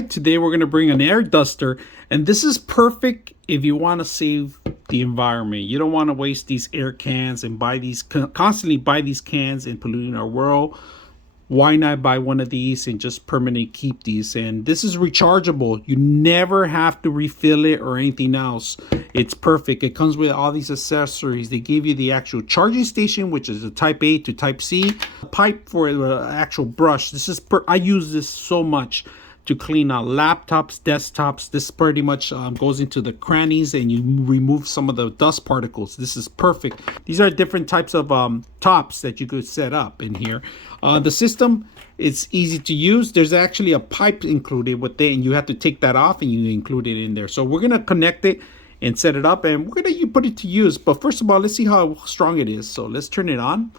right, today we're going to bring an air duster, and this is perfect if you want to save the environment. You don't want to waste these air cans and constantly buy these cans and polluting our world. Why not buy one of these and just permanently keep these? And this is rechargeable. You never have to refill it or anything else. It's perfect. It comes with all these accessories. They give you the actual charging station, which is a type A to type C, a pipe for the actual brush. I use this so much to clean out laptops, desktops. This pretty much goes into the crannies and you remove some of the dust particles. This is perfect. These are different types of tops that you could set up in here. The system, it's easy to use. There's actually a pipe included with it, and you have to take that off and you include it in there. So we're gonna connect it and set it up, and we're gonna put it to use. But first of all, let's see how strong it is. So let's turn it on.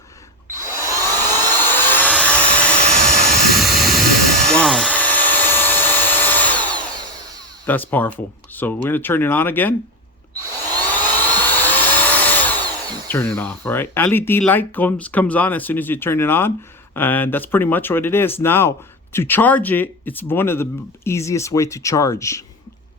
Wow. That's powerful. So we're going to turn it on again. Turn it off, all right? LED light comes on as soon as you turn it on. And that's pretty much what it is. Now, to charge it, it's one of the easiest way to charge.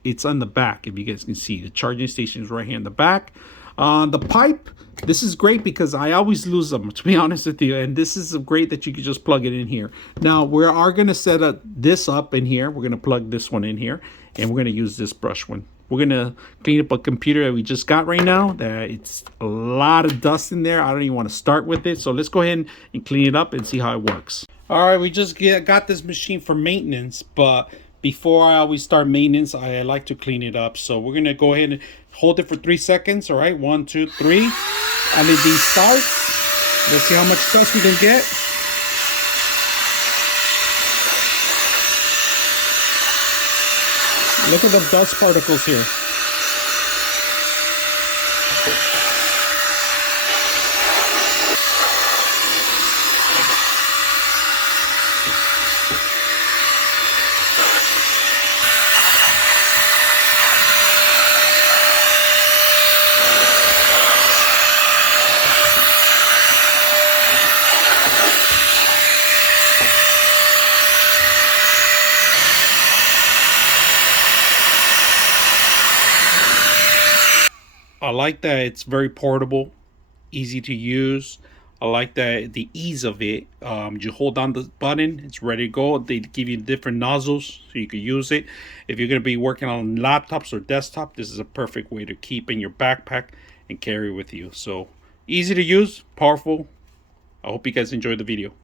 It's on the back, if you guys can see. The charging station is right here in the back. The pipe, this is great because I always lose them, to be honest with you. And this is great that you can just plug it in here. Now, we are going to set this up in here. We're going to plug this one in here. And we're going to use this brush one. We're going to clean up a computer that we just got right now. It's a lot of dust in there. I don't even want to start with it. So let's go ahead and clean it up and see how it works. All right, we just got this machine for maintenance. But before I always start maintenance, I like to clean it up. So we're going to go ahead and hold it for 3 seconds. All right, 1, 2, 3. LED starts. Let's see how much dust we can get. Look at the dust particles here. I like that it's very portable, easy to use. I like that the ease of it. You hold down the button, it's ready to go. They give you different nozzles so you can use it. If you're going to be working on laptops or desktop, this is a perfect way to keep in your backpack and carry with you. So easy to use, powerful. I hope you guys enjoyed the video.